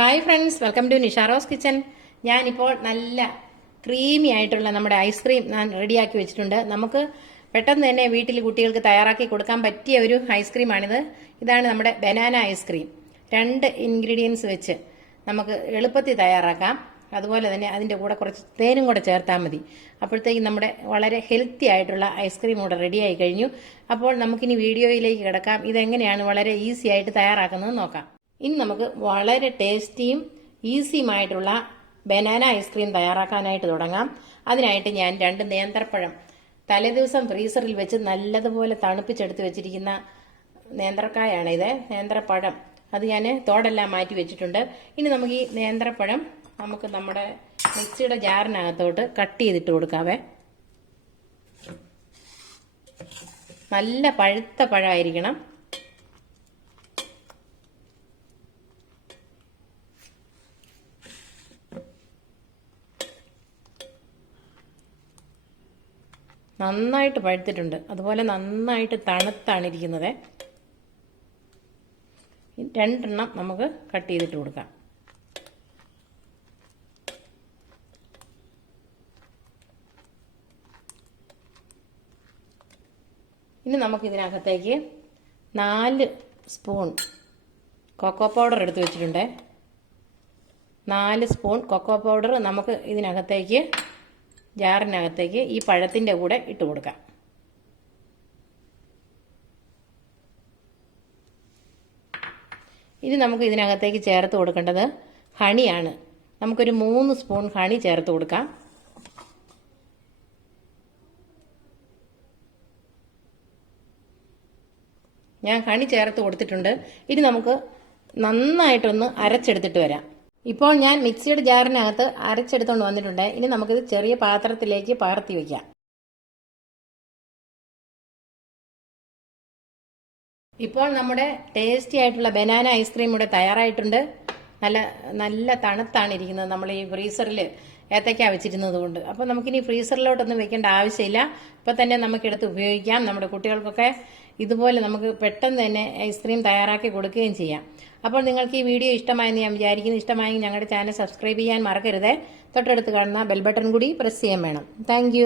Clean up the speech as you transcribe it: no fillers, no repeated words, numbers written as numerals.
Hi friends, welcome to Nishaaros kitchen. ഞാനിപ്പോൾ നല്ല creamy ആയിട്ടുള്ള നമ്മുടെ ഐസ്ക്രീം ഞാൻ റെഡിയാക്കി വെച്ചിട്ടുണ്ട്. നമുക്ക് പെട്ടെന്ന് തന്നെ വീട്ടിൽ കുട്ടികൾക്ക് തയ്യാറാക്കി കൊടുക്കാൻ പറ്റിയ ഒരു ഐസ്ക്രീമാണിത്. ഇതാണ് നമ്മുടെ ബനാന ഐസ്ക്രീം. 2 ഇൻഗ്രീഡിയൻസ് വെച്ച് നമുക്ക് എളുപ്പത്തിൽ തയ്യാറാക്കാം. അതുപോലെ തന്നെ അതിൻ്റെ കൂടെ കുറച്ച് തേനും കൂടെ ചേർത്താൽ മതി. അപ്പോഴത്തേക്കും നമ്മുടെ വളരെ ഹെൽത്തി ആയിട്ടുള്ള ഐസ്ക്രീം കൂടെ റെഡിയായി കഴിഞ്ഞു. അപ്പോൾ നമുക്കിനി വീഡിയോയിലേക്ക് കിടക്കാം. ഇതെങ്ങനെയാണ് വളരെ ഈസി ആയിട്ട് തയ്യാറാക്കുന്നത് നോക്കാം. ഇനി നമുക്ക് വളരെ ടേസ്റ്റിയും ഈസിയുമായിട്ടുള്ള ബനാന ഐസ്ക്രീം തയ്യാറാക്കാനായിട്ട് തുടങ്ങാം. അതിനായിട്ട് ഞാൻ 2 നേന്ത്രപ്പഴം തലേദിവസം ഫ്രീസറിൽ വെച്ച് നല്ലതുപോലെ തണുപ്പിച്ചെടുത്ത് വെച്ചിരിക്കുന്ന നേന്ത്രക്കായാണിത്. നേന്ത്രപ്പഴം അത് ഞാൻ തോടെല്ലാം മാറ്റി വെച്ചിട്ടുണ്ട്. ഇനി നമുക്ക് ഈ നേന്ത്രപ്പഴം നമുക്ക് നമ്മുടെ മിക്സിയുടെ ജാറിനകത്തോട്ട് കട്ട് ചെയ്തിട്ട് കൊടുക്കാവേ. നല്ല പഴുത്ത പഴമായിരിക്കണം. നന്നായിട്ട് പഴുത്തിട്ടുണ്ട്. അതുപോലെ നന്നായിട്ട് തണുത്താണ് ഇരിക്കുന്നത്. 2 എണ്ണം നമുക്ക് കട്ട് ചെയ്തിട്ട് കൊടുക്കാം. ഇനി നമുക്ക് ഇതിനകത്തേക്ക് 4 സ്പൂൺ കൊക്കോ പൗഡർ എടുത്ത് വെച്ചിട്ടുണ്ട്. 4 സ്പൂൺ കൊക്കോ പൗഡർ നമുക്ക് ഇതിനകത്തേക്ക് ജാറിനകത്തേക്ക് ഈ പഴത്തിൻ്റെ കൂടെ ഇട്ട് കൊടുക്കാം. ഇനി നമുക്ക് ഇതിനകത്തേക്ക് ചേർത്ത് കൊടുക്കേണ്ടത് ഹണിയാണ്. നമുക്കൊരു 3 സ്പൂൺ ഹണി ചേർത്ത് കൊടുക്കാം. ഞാൻ ഹണി ചേർത്ത് കൊടുത്തിട്ടുണ്ട്. ഇനി നമുക്ക് നന്നായിട്ടൊന്ന് അരച്ചെടുത്തിട്ട് വരാം. ഇപ്പോൾ ഞാൻ മിക്സിയുടെ ജാറിനകത്ത് അരച്ചെടുത്തുകൊണ്ട് വന്നിട്ടുണ്ട്. ഇനി നമുക്കിത് ചെറിയ പാത്രത്തിലേക്ക് പകർത്തി വയ്ക്കാം. ഇപ്പോൾ നമ്മുടെ ടേസ്റ്റി ആയിട്ടുള്ള ബനാന ഐസ്ക്രീം ഇവിടെ തയ്യാറായിട്ടുണ്ട്. നല്ല നല്ല തണുത്താണ് ഇരിക്കുന്നത്. നമ്മൾ ഈ ഫ്രീസറിൽ ഏത്തയ്ക്ക വെച്ചിരുന്നത് കൊണ്ട്. അപ്പോൾ നമുക്കിനി ഫ്രീസറിലോട്ടൊന്നും വെക്കേണ്ട ആവശ്യമില്ല. ഇപ്പോൾ തന്നെ നമുക്കെടുത്ത് ഉപയോഗിക്കാം. നമ്മുടെ കുട്ടികൾക്കൊക്കെ ഇതുപോലെ നമുക്ക് പെട്ടെന്ന് തന്നെ ഐസ്ക്രീം തയ്യാറാക്കി കൊടുക്കുകയും ചെയ്യാം. അപ്പോൾ നിങ്ങൾക്ക് ഈ വീഡിയോ ഇഷ്ടമായെന്ന് ഞാൻ വിചാരിക്കുന്നു. ഇഷ്ടമായെങ്കിൽ ഞങ്ങളുടെ ചാനൽ സബ്സ്ക്രൈബ് ചെയ്യാൻ മറക്കരുത്. തൊട്ടടുത്ത് കാണുന്ന ബെൽ ബട്ടൺ കൂടി പ്രസ് ചെയ്യാൻ വേണം. താങ്ക്